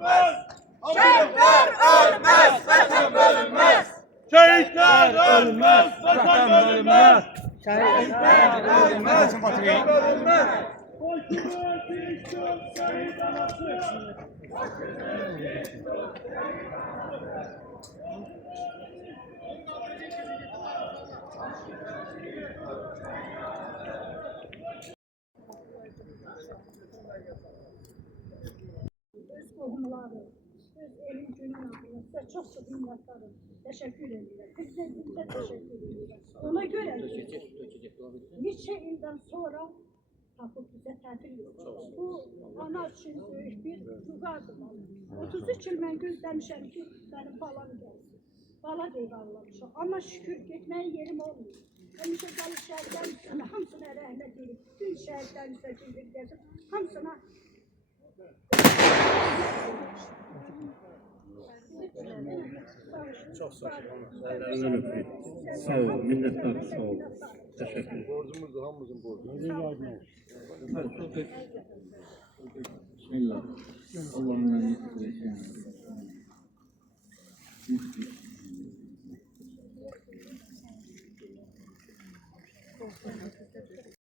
bölünmez. Şehitler ölmez, vatan bölünmez. Şehitler ölmez, vatan bölünmez. Şehitler ölmez, vatan bölünmez. Öz qohumları, öz elin günün adına sizə çox minnətdarım. Təşəkkür edirəm. Prezidentimizə təşəkkür edirəm. Ona görə neçə ildən sonra tapıb bizə təhvil yoxdur. Bu, ana üçün böyük bir vüqardır. 33 il mən gözləmişəm ki, mənim balam gəlsin. Bala deyib ağlamışam. Amma şükür, getməyə yerim olmuyor. Həmişə gəlib şəhərlərin üstünə, hamısına rəhmət edib. Bütün şəhərlərin üstünə gəlsin, hamısına çok sağ olun. Sağ olun, minnettarım, sağ olun. Teşekkür ederim. Borcumuzdur, hamımızın borcu. Bismillah. Allah'ın emri.